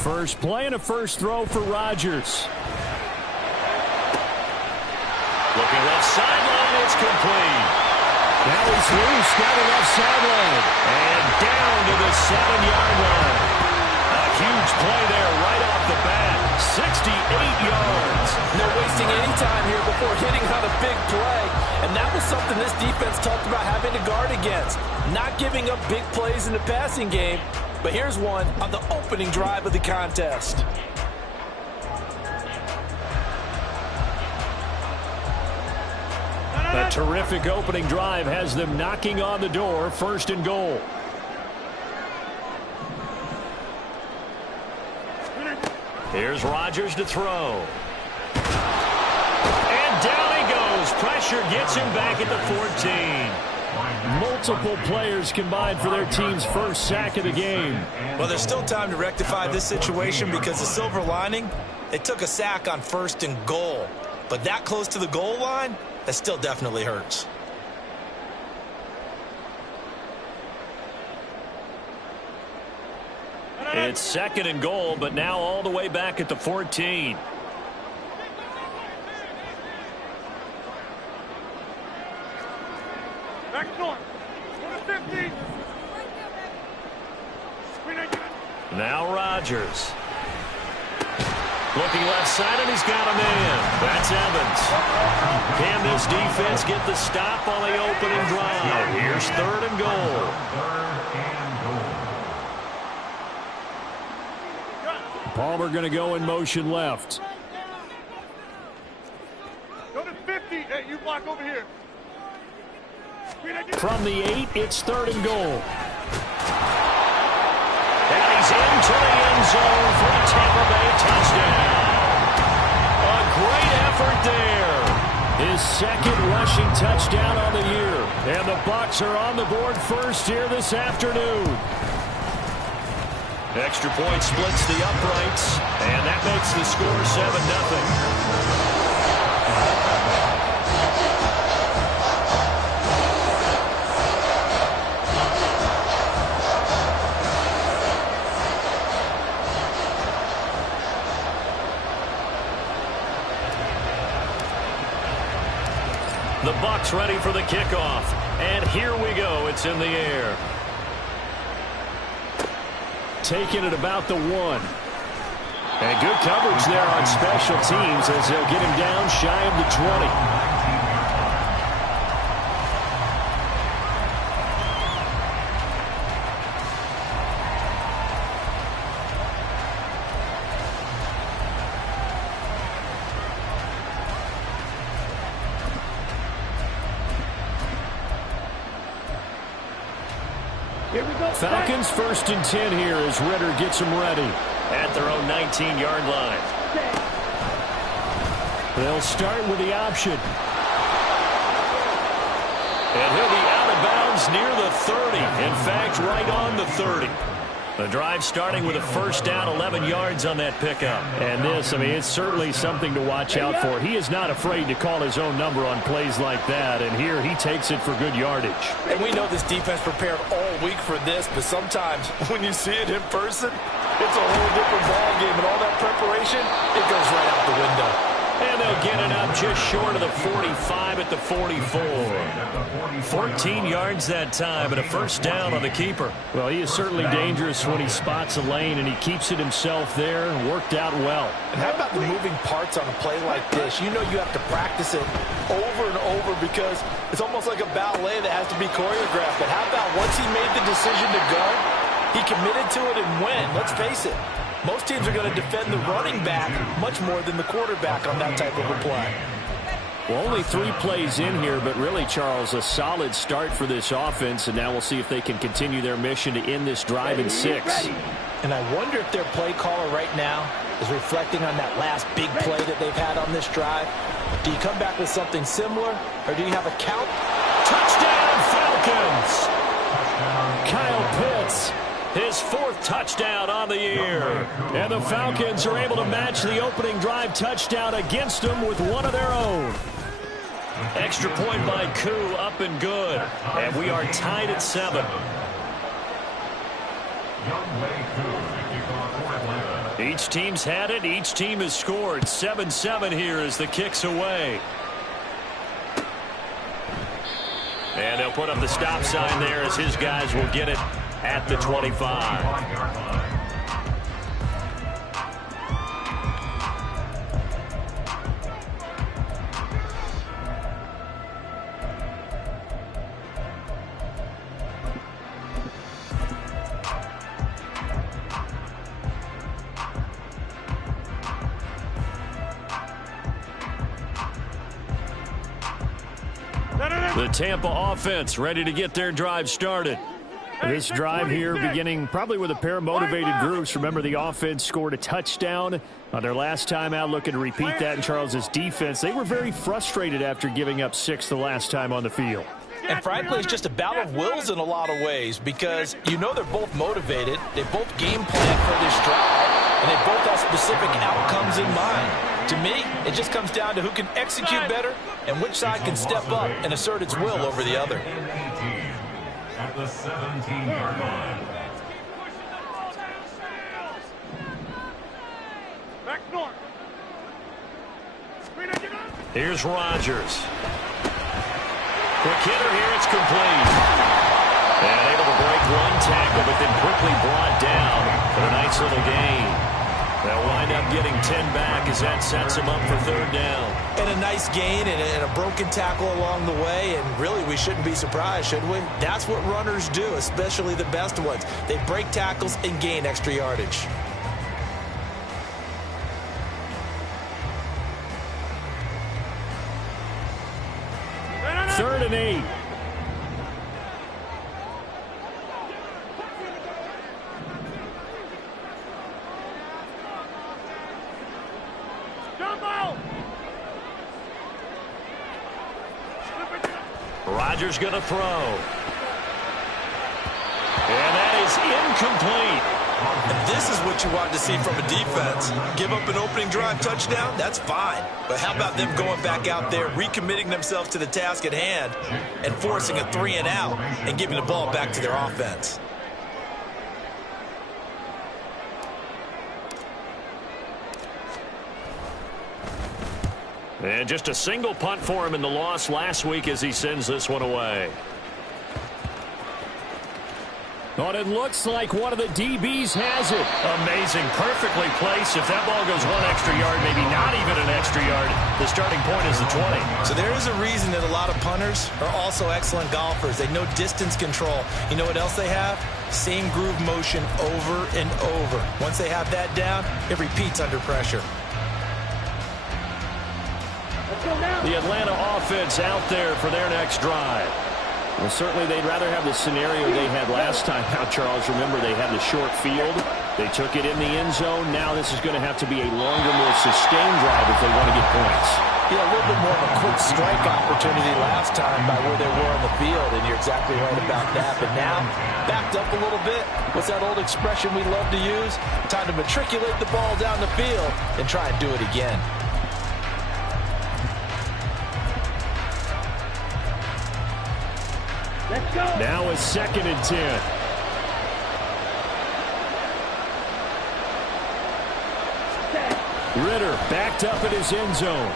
First play and a first throw for Rodgers. Looking left sideline, it's complete. Now he's loose down the left sideline. And down to the 7-yard line. A huge play there right off the bat. 68 yards. No wasting any time here before hitting on a big play. And that was something this defense talked about having to guard against. Not giving up big plays in the passing game. But here's one on the opening drive of the contest. A terrific opening drive has them knocking on the door, 1st and goal. Here's Rodgers to throw. And down he goes. Pressure gets him back at the 14. Multiple players combined for their team's first sack of the game. Well, there's still time to rectify this situation because the silver lining, they took a sack on 1st and goal. But that close to the goal line, that still definitely hurts. It's 2nd and goal, but now all the way back at the 14. Now Rodgers. Looking left side, and he's got a man. That's Evans. Can this defense get the stop on the opening drive? Here's 3rd and goal. Palmer going to go in motion left. Go to 50. Hey, you block over here. From the 8, it's 3rd and goal. And he's into the end zone for a Tampa Bay touchdown. A great effort there. His 2nd rushing touchdown on the year. And the Bucs are on the board first here this afternoon. Extra point splits the uprights, and that makes the score 7-0. The Bucs ready for the kickoff. And here we go. It's in the air. Taking it about the 1. And good coverage there on special teams as they'll get him down shy of the 20. Falcons 1st and 10 here as Ritter gets them ready. At their own 19-yard line. They'll start with the option. And he'll be out of bounds near the 30. In fact, right on the 30. The drive starting with a 1st down, 11 yards on that pickup. And this, I mean, it's certainly something to watch out for. He is not afraid to call his own number on plays like that. And here he takes it for good yardage. And we know this defense prepared all week for this, but sometimes when you see it in person, it's a whole different ballgame. And all that preparation, it goes right out the window. And they'll get it up just short of the 45 at the 44. 14 yards that time, and a 1st down on the keeper. Well, he is certainly dangerous when he spots a lane, and he keeps it himself there. Worked out well. And how about the moving parts on a play like this? You know you have to practice it over and over because it's almost like a ballet that has to be choreographed. But how about once he made the decision to go, he committed to it and went. Let's face it. Most teams are going to defend the running back much more than the quarterback on that type of a play. Well, only 3 plays in here, but really, Charles, a solid start for this offense, and now we'll see if they can continue their mission to end this drive in 6. And I wonder if their play caller right now is reflecting on that last big play that they've had on this drive. Do you come back with something similar, or do you have a count? Touchdown, Falcons! Kyle Pitts. His 4th touchdown on the year. And the Falcons are able to match the opening drive touchdown against them with one of their own. Extra point by Koo, up and good. And we are tied at 7. Each team's had it. Each team has scored. 7-7 here as the kick's away. And they'll put up the stop sign there as his guys will get it at the 25. The Tampa offense ready to get their drive started. This drive here beginning probably with a pair of motivated groups. Remember, the offense scored a touchdown on their last time out, looking to repeat that in Charles's defense. They were very frustrated after giving up 6 the last time on the field. And frankly, it's just a battle of wills in a lot of ways because you know they're both motivated. They both game plan for this drive, and they both have specific outcomes in mind. To me, it just comes down to who can execute better and which side can step up and assert its will over the other. At the 17-yard line. Back north. Here's Rodgers. Quick hitter here, it's complete. And able to break one tackle, but then quickly brought down for a nice little gain. They'll wind up getting 10 back as that sets them up for third down. And a nice gain and a broken tackle along the way, and really we shouldn't be surprised, should we? That's what runners do, especially the best ones. They break tackles and gain extra yardage. Third and 8. Rodgers going to throw. And that is incomplete. And this is what you want to see from a defense. Give up an opening drive touchdown, that's fine. But how about them going back out there, recommitting themselves to the task at hand, and forcing a 3-and-out and giving the ball back to their offense? And just a single punt for him in the loss last week as he sends this one away. But it looks like one of the DBs has it. Amazing. Perfectly placed. If that ball goes 1 extra yard, maybe not even an extra yard, the starting point is the 20. So there is a reason that a lot of punters are also excellent golfers. They know distance control. You know what else they have? Same groove motion over and over. Once they have that down, it repeats under pressure. The Atlanta offense out there for their next drive. Well, certainly they'd rather have the scenario they had last time out, Charles. Remember, they had the short field. They took it in the end zone. Now this is going to have to be a longer, more sustained drive if they want to get points. Yeah, a little bit more of a quick strike opportunity last time by where they were on the field, and you're exactly right about that. But now, backed up a little bit. What's that old expression we love to use? Time to matriculate the ball down the field and try and do it again. Let's go. Now a 2nd and 10. Ritter backed up in his end zone.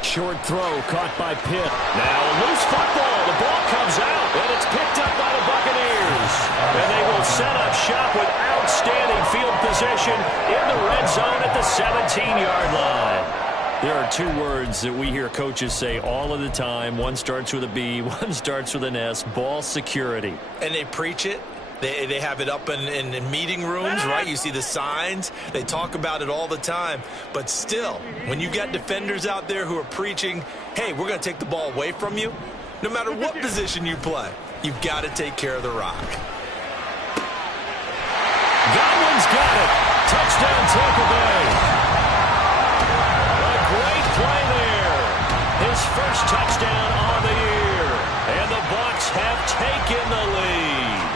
Short throw caught by Pitt. Now a loose football. The ball comes out, and it's picked up by the Buccaneers. And they will set up shop with outstanding field position in the red zone at the 17-yard line. There are 2 words that we hear coaches say all of the time. One starts with a B, one starts with an S, ball security. And they preach it. They have it up in meeting rooms, right? You see the signs. They talk about it all the time. But still, when you got defenders out there who are preaching, hey, we're going to take the ball away from you, no matter what position you play, you've got to take care of the rock. Godwin's got it. Touchdown, Tampa Bay. Great play there. His first touchdown on the year. And the Bucs have taken the lead.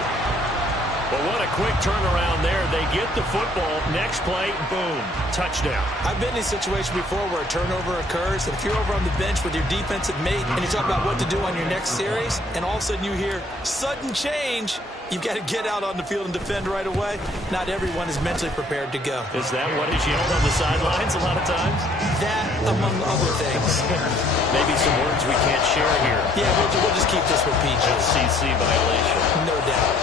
But what a a quick turnaround there. They get the football. Next play, boom, touchdown. I've been in a situation before where a turnover occurs, and if you're over on the bench with your defensive mate and you talk about what to do on your next series, and all of a sudden you hear sudden change, you've got to get out on the field and defend right away. Not everyone is mentally prepared to go. Is that what is yelled on the sidelines a lot of times? That, among other things. Maybe some words we can't share here. Yeah, we'll just keep this with PG. FCC violation. No doubt.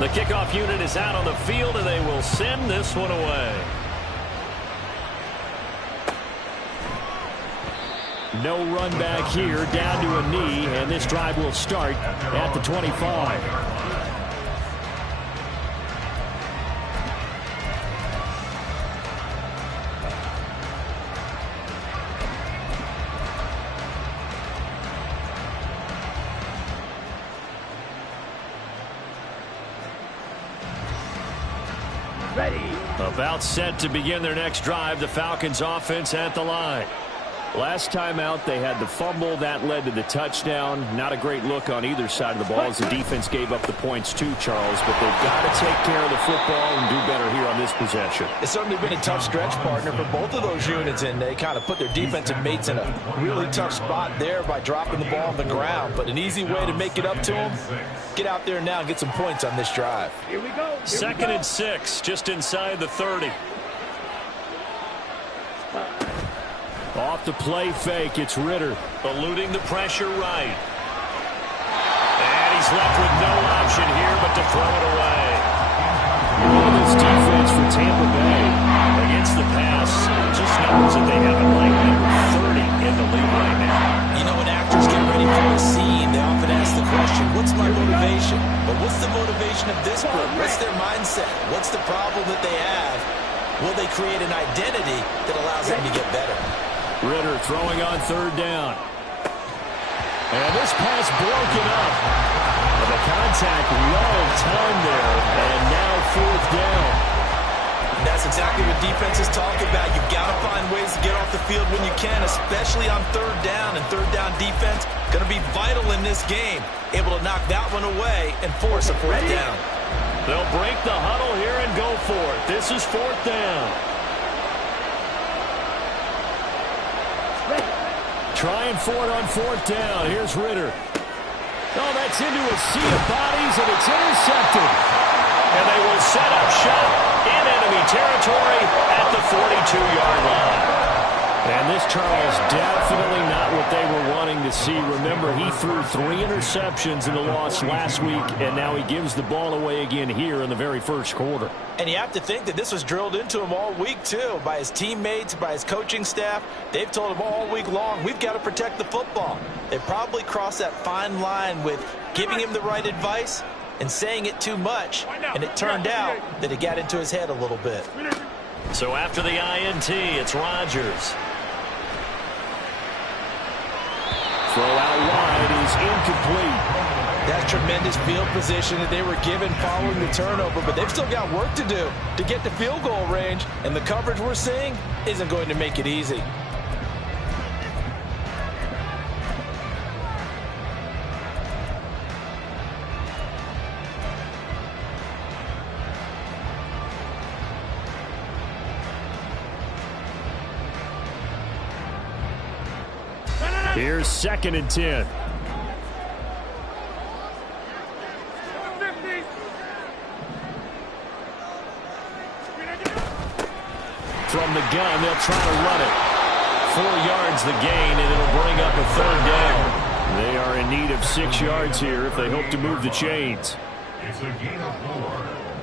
The kickoff unit is out on the field, and they will send this one away. No run back here, down to a knee, and this drive will start at the 25. About set to begin their next drive, the Falcons offense at the line. Last time out, they had the fumble. That led to the touchdown. Not a great look on either side of the ball as the defense gave up the points too, Charles. But they've got to take care of the football and do better here on this possession. It's certainly been a tough stretch, partner, for both of those units, and they kind of put their defensive mates in a really tough spot there by dropping the ball on the ground. But an easy way to make it up to them, get out there now and get some points on this drive. Here we go. Second and 6, just inside the 30. Off the play fake, it's Ritter. Eluding the pressure right. And he's left with no option here but to throw it away. Look at this defense for Tampa Bay. Against the pass, just numbers that they haven't liked. Number 30 in the league right now. You know, when actors get ready for a scene, they often ask the question, what's my motivation? But what's the motivation of this group? What's their mindset? What's the problem that they have? Will they create an identity that allows them to get better? Ritter throwing on third down. And this pass broken up. And the contact well timed there. And now fourth down. And that's exactly what defenses talk about. You've got to find ways to get off the field when you can, especially on third down. And third down defense going to be vital in this game. Able to knock that one away and force a fourth down. They'll break the huddle here and go for it. This is fourth down. Trying for it on fourth down. Here's Ritter. Oh, that's into a sea of bodies, and it's intercepted. And they will set up shop in enemy territory at the 42-yard line. And this, Charles, definitely not what they were wanting to see. Remember, he threw 3 interceptions in the loss last week, and now he gives the ball away again here in the very first quarter. And you have to think that this was drilled into him all week, too, by his teammates, by his coaching staff. They've told him all week long, we've got to protect the football. They probably crossed that fine line with giving him the right advice and saying it too much, and it turned out that it got into his head a little bit. So after the INT, it's Rodgers. Throw out wide is incomplete. That's tremendous field position that they were given following the turnover, but they've still got work to do to get to field goal range, and the coverage we're seeing isn't going to make it easy. Here's second and 10. From the gun, they'll try to run it. 4 yards the gain, and it'll bring up a third down. They are in need of 6 yards here if they hope to move the chains. It's a gain of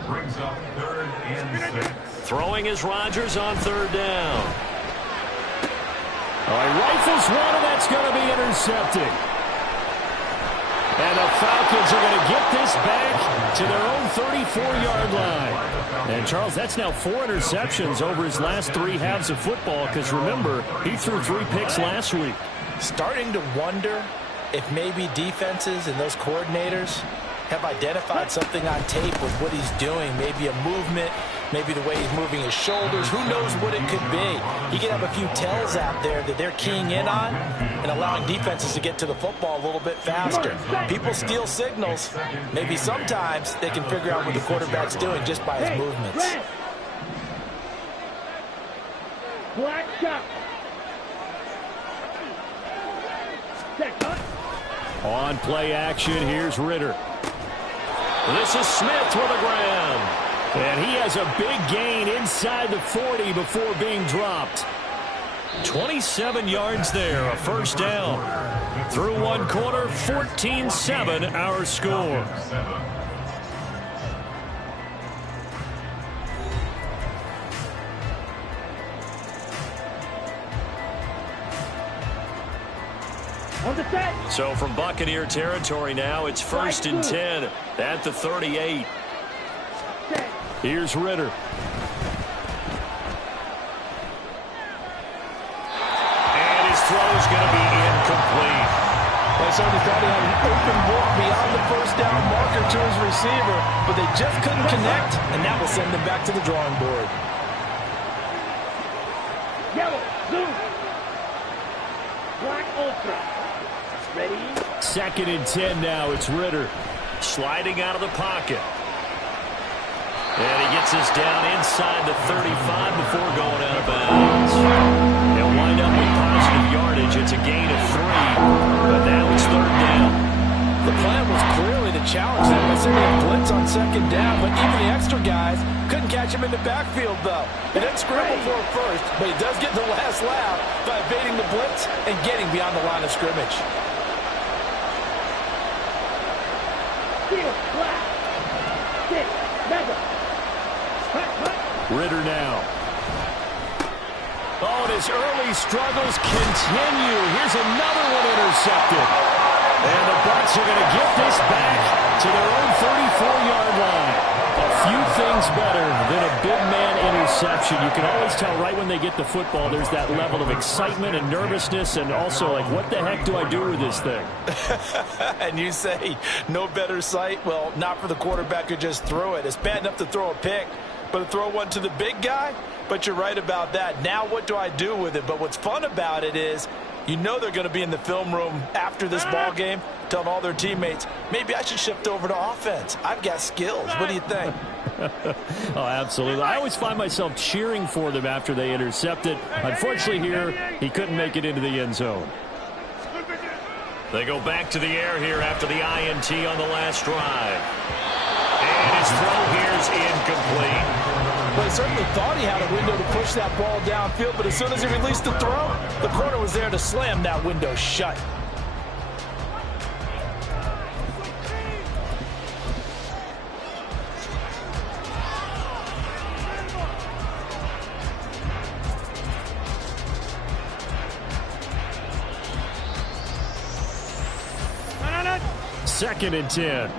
4. Brings up 3rd and 6. Throwing is Rodgers on third down. All right, rifles one, and that's going to be intercepted. And the Falcons are going to get this back to their own 34-yard line. And, Charles, that's now 4 interceptions over his last 3 halves of football because, remember, he threw 3 picks last week. Starting to wonder if maybe defenses and those coordinators have identified something on tape with what he's doing, maybe a movement, maybe the way he's moving his shoulders. Who knows what it could be? He could have a few tells out there that they're keying in on and allowing defenses to get to the football a little bit faster. People steal signals. Maybe sometimes they can figure out what the quarterback's doing just by his movements. Black shot. On play action, here's Ritter. This is Smith with a grab. And he has a big gain inside the 40 before being dropped. 27 yards there, a first down. Through one quarter, 14-7 our score. So from Buccaneer territory now, it's 1st and 10 at the 38. Here's Ritter. And his throw is going to be incomplete. They certainly thought he had an open look beyond the first down marker to his receiver, but they just couldn't connect, and that will send them back to the drawing board. Yellow, blue, black ultra. Ready? 2nd and 10 now. It's Ritter. Sliding out of the pocket. And he gets us down inside the 35 before going out of bounds. They'll wind up with positive yardage. It's a gain of 3, but now it's 3rd down. The plan was clearly to challenge them by sending a blitz on 2nd down, but even the extra guys couldn't catch him in the backfield, though. He didn't scramble for it first, but he does get the last laugh by evading the blitz and getting beyond the line of scrimmage. Ritter now. Oh, and his early struggles continue. Here's another one intercepted. And the Bucs are going to get this back to their own 34-yard line. A few things better than a big man interception. You can always tell right when they get the football, there's that level of excitement and nervousness, and also like, what the heck do I do with this thing? And you say, no better sight? Well, not for the quarterback who just threw it. It's bad enough to throw a pick, but to throw one to the big guy? But you're right about that. Now what do I do with it? But what's fun about it is, you know they're going to be in the film room after this ball game telling all their teammates, maybe I should shift over to offense. I've got skills. What do you think? Oh, absolutely. I always find myself cheering for them after they intercept it. Unfortunately here, he couldn't make it into the end zone. They go back to the air here after the INT on the last drive. And his throw here is incomplete. Well, he certainly thought he had a window to push that ball downfield, but as soon as he released the throw, the corner was there to slam that window shut. Second and 10.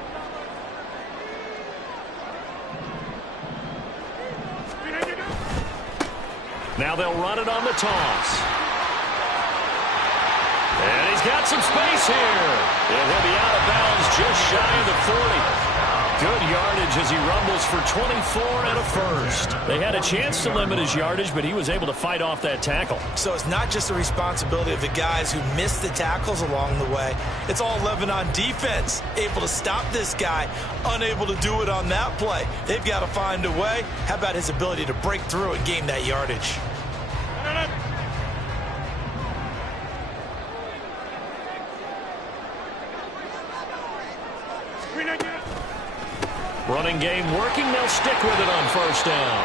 Now they'll run it on the toss. And he's got some space here. And he'll be out of bounds just shy of the 40. Good yardage as he rumbles for 24 and a first. They had a chance to limit his yardage, but he was able to fight off that tackle. So it's not just the responsibility of the guys who missed the tackles along the way. It's all 11 on defense, able to stop this guy, unable to do it on that play. They've got to find a way. How about his ability to break through and gain that yardage? Running game working. They'll stick with it on first down.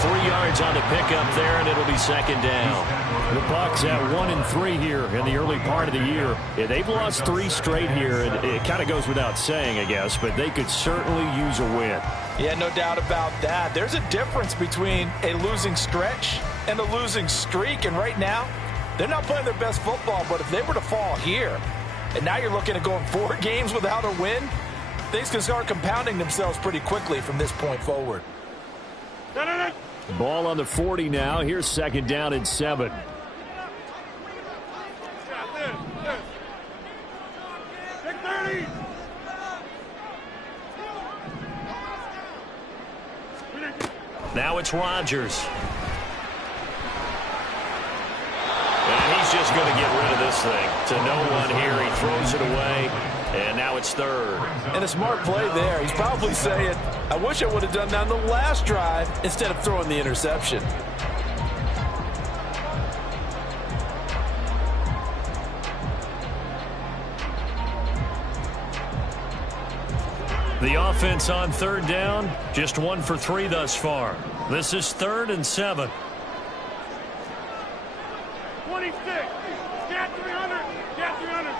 3 yards on the pickup there, and it'll be second down. The Bucs at 1-3 here in the early part of the year. Yeah, they've lost 3 straight here, and it kind of goes without saying, I guess, but they could certainly use a win. Yeah, no doubt about that. There's a difference between a losing stretch and a losing streak, and right now, they're not playing their best football, but if they were to fall here, and now you're looking at going 4 games without a win, things can start compounding themselves pretty quickly from this point forward. Ball on the 40 now. Here's second down and 7. Now it's Rodgers. And he's just going to get rid of this thing. To no one here. He throws it away. And now it's third. And a smart play there. He's probably saying, I wish I would have done that on the last drive instead of throwing the interception. The offense on third down, just 1 for 3 thus far. This is 3rd and 7. 26. Get 300. Get 300.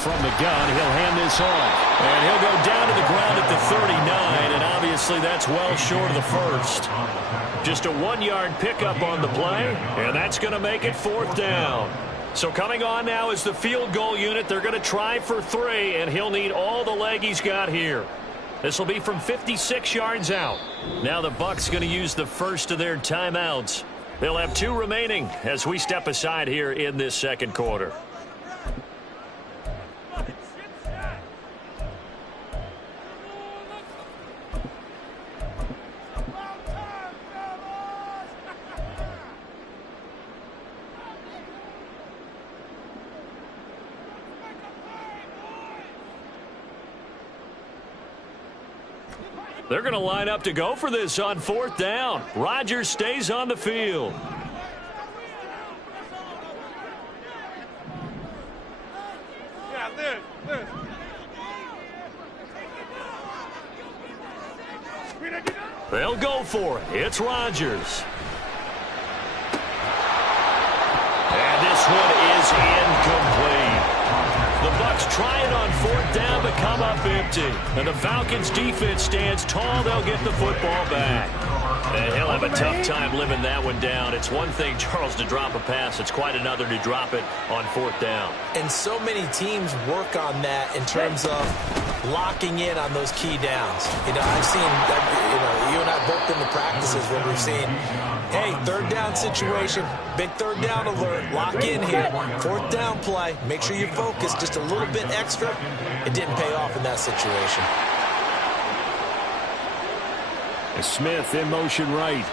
From the gun, he'll hand this off. And he'll go down to the ground at the 39, and obviously that's well short of the first. Just a 1-yard pickup on the play, and that's going to make it 4th down. So coming on now is the field goal unit. They're going to try for 3, and he'll need all the leg he's got here. This will be from 56 yards out. Now the Bucs going to use the first of their timeouts. They'll have 2 remaining as we step aside here in this second quarter. They're going to line up to go for this on 4th down. Rodgers stays on the field. They'll go for it. It's Rodgers. And this one is incomplete. The Bucs try it on 4th down, but come up empty. And the Falcons' defense stands tall. They'll get the football back. And he'll have a tough time living that one down. It's one thing, Charles, to drop a pass. It's quite another to drop it on 4th down. And so many teams work on that in terms of locking in on those key downs. You know, I've seen that, you and I both been to practices where we've seen, hey, 3rd down situation, big 3rd down alert, lock in here. 4th down play, make sure you focus just a little bit extra. It didn't pay off in that situation. Smith in motion right.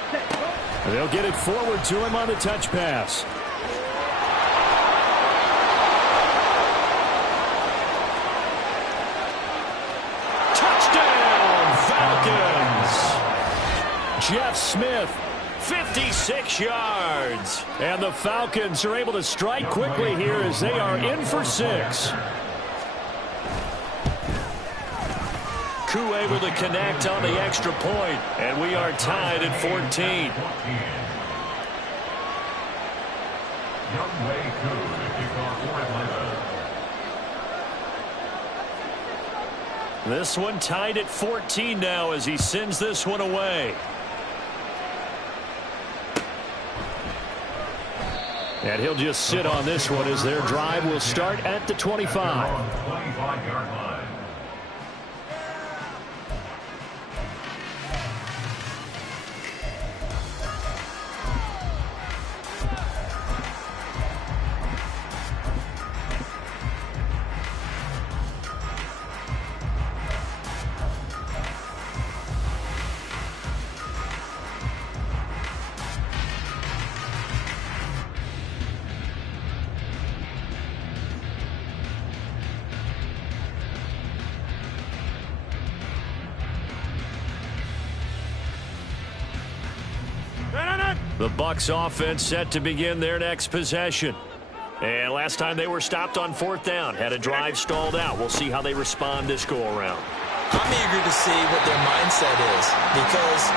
They'll get it forward to him on the touch pass. Touchdown, Falcons! Jeff Smith. 56 yards. And the Falcons are able to strike quickly here as they are in for 6. Koo able to connect on the extra point, and we are tied at 14. Young Wei Koo to kick off for Atlanta. This one tied at 14 now as he sends this one away. And he'll just sit on this one as their drive will start at the 25. 25-yard line. The Bucs offense set to begin their next possession. And last time they were stopped on 4th down, had a drive stalled out. We'll see how they respond this go-around. I'm eager to see what their mindset is, because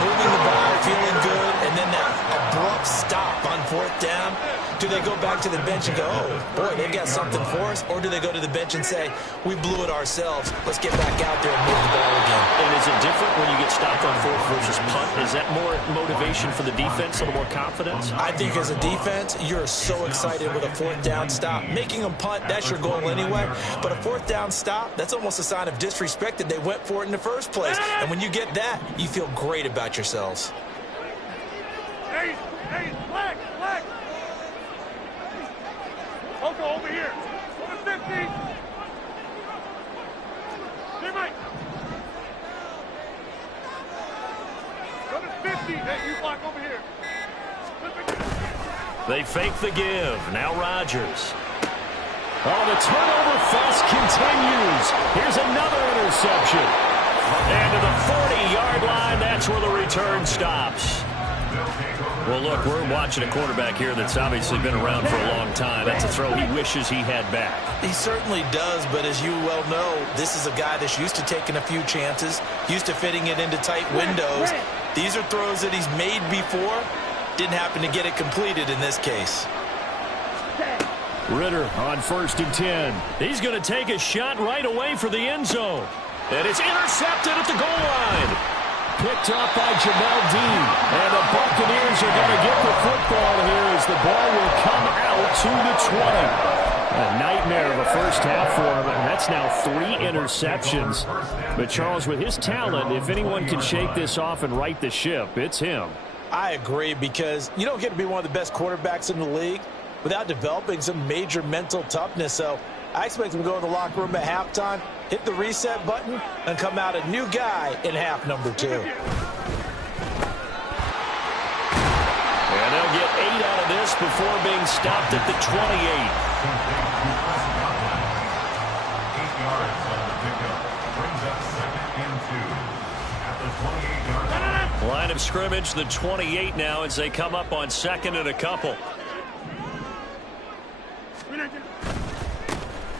moving the ball, feeling good, and then that abrupt stop on 4th down, do they go back to the bench and go, oh, boy, they've got something for us? Or do they go to the bench and say, we blew it ourselves, let's get back out there and move the ball again? And is it different when you get stopped on 4th versus punt? Is that more motivation for the defense, a little more confidence? I think as a defense, you're so excited with a 4th down stop. Making them punt, that's your goal anyway. But a 4th down stop, that's almost a sign of disrespect that they went for it in the first place. And when you get that, you feel great about yourselves. Hey, flag. I'll go over here. 50. Hey, Mike. Go to 50. Hey, you block over here. They fake the give. Now Rodgers. Oh, the turnover fest continues. Here's another interception. And to the 40-yard line, that's where the return stops. Well, look, we're watching a quarterback here that's obviously been around for a long time. That's a throw he wishes he had back. He certainly does, but as you well know, this is a guy that's used to taking a few chances, used to fitting it into tight windows. These are throws that he's made before. Didn't happen to get it completed in this case. Ridder on 1st and 10. He's going to take a shot right away for the end zone. And it's intercepted at the goal line. Picked up by Jamel Dean. And the Buccaneers are going to get the football here as the ball will come out to the 20. A nightmare of a first half for him, and that's now 3 interceptions. But Charles, with his talent, if anyone can shake this off and right the ship, it's him. I agree, because you don't get to be one of the best quarterbacks in the league without developing some major mental toughness. So I expect him to go in the locker room at halftime, hit the reset button, and come out a new guy in half number 2. And they'll get 8 out of this before being stopped at the 28. 8 yards on the pickup. Brings up 2nd and 2 at the 28-yard line. Line of scrimmage, the 28 now as they come up on 2nd and a couple.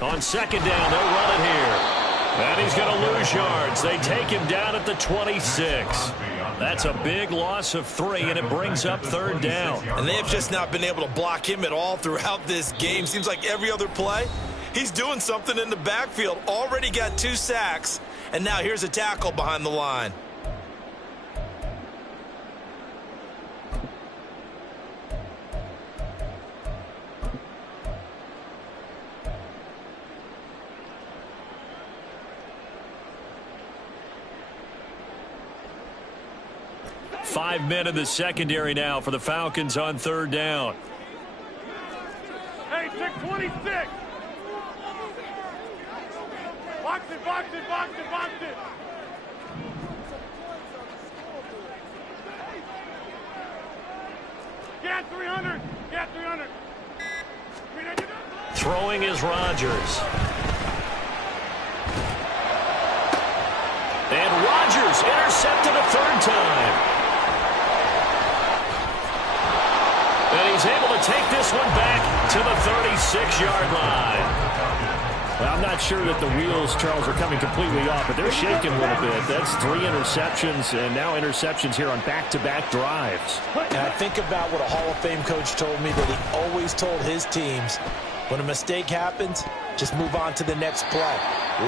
On 2nd down, they'll run it here. And he's going to lose yards. They take him down at the 26. That's a big loss of 3, and it brings up 3rd down. And they have just not been able to block him at all throughout this game. Seems like every other play, he's doing something in the backfield. Already got 2 sacks, and now here's a tackle behind the line. Five men in the secondary now for the Falcons on 3rd down. Hey, check 26. Box it, box it, box it, box it. Get 300. Get 300. Throwing is Rodgers. And Rodgers intercepted a 3rd time. And he's able to take this one back to the 36-yard line. Well, I'm not sure that the wheels, Charles, are coming completely off, but they're shaking a little bit. That's 3 interceptions, and now interceptions here on back-to-back drives. And I think about what a Hall of Fame coach told me, that he always told his teams, when a mistake happens, just move on to the next play.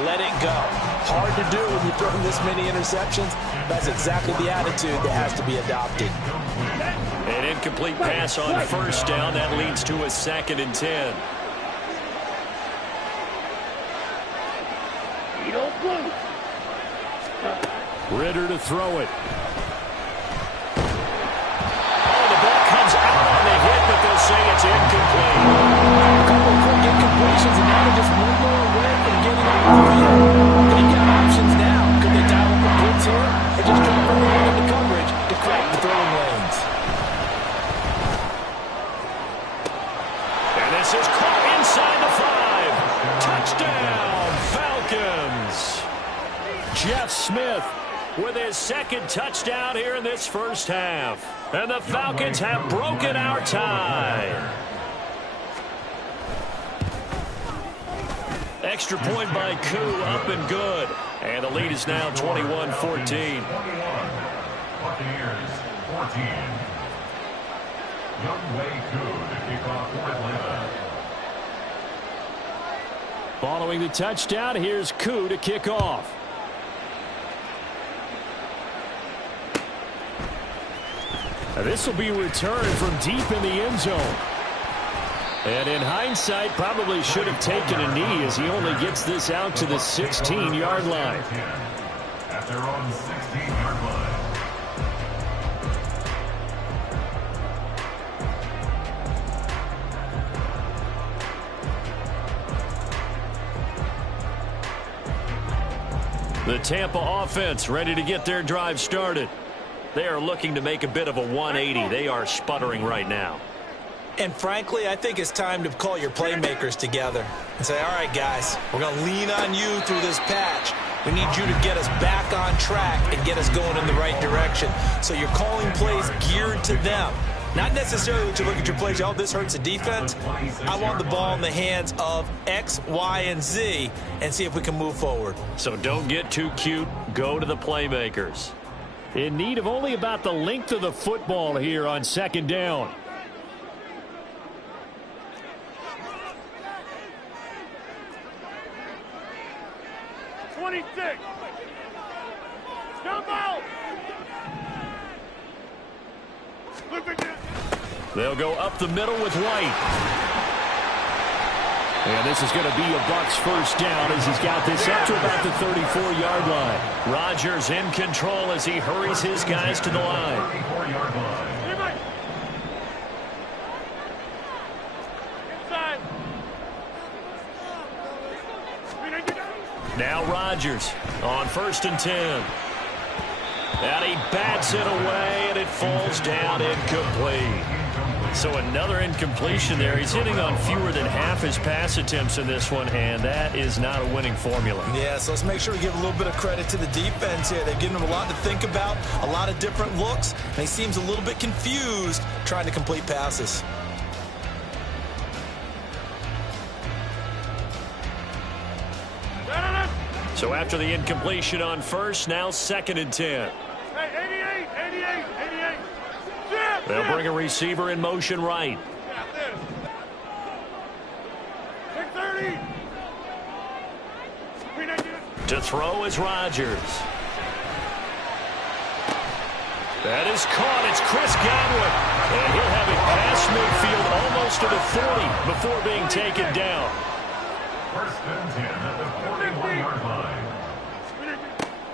Let it go. Hard to do when you're throwing this many interceptions. That's exactly the attitude that has to be adopted. An incomplete pass on 1st down. That leads to a 2nd and 10. Ridder to throw it. Oh, the ball comes out on the hit, but they'll say it's incomplete. A couple of quick incompletions, and now they're just one more away from getting out of the field. They've got options now. Could they dial up a blitz here, or just drop everyone into coverage to crack the throwing lanes? And this is caught inside the 5. Touchdown, Falcons. Jeff Smith with his 2nd touchdown here in this first half. And the Falcons have broken our tie. Extra point by Koo, up and good. And the lead is now 21-14. 21. Buccaneers 14. Younghoe Koo to kick off for Atlanta. following the touchdown. Here's Koo to kick off. This will be returned from deep in the end zone. And in hindsight, probably should have taken a knee as he only gets this out to the 16-yard line. At their own 16-yard line. The Tampa offense ready to get their drive started. They are looking to make a bit of a 180. They are sputtering right now. And frankly, I think it's time to call your playmakers together and say, all right, guys, we're going to lean on you through this patch. We need you to get us back on track and get us going in the right direction. So you're calling plays geared to them. Not necessarily that you look at your plays, oh, this hurts the defense. I want the ball in the hands of X, Y, and Z and see if we can move forward. So don't get too cute. Go to the playmakers. In need of only about the length of the football here on second down. Jump out! They'll go up the middle with White. And this is going to be a Bucs first down as he's got this up to about the 34-yard line. Rodgers in control as he hurries his guys to the line. 34-yard line. Inside. Now Rodgers on 1st and 10. And he bats it away, and it falls down incomplete. So another incompletion there. He's hitting on fewer than half his pass attempts in this one, and that is not a winning formula. Yeah, so let's make sure we give a little bit of credit to the defense here. They've given him a lot to think about, a lot of different looks, and he seems a little bit confused trying to complete passes. So after the incompletion on 1st, now 2nd and 10. Hey, 88. They'll bring a receiver in motion right. 630. To throw is Rodgers. That is caught. It's Chris Godwin. And he'll have it past midfield almost to the 40 before being taken down. 1st and 10 at the 41-yard line.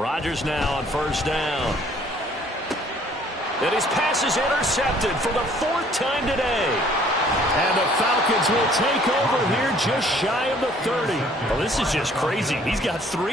Rodgers now on 1st down. And his pass is intercepted for the 4th time today. And the Falcons will take over here just shy of the 30. Well, this is just crazy. He's got 3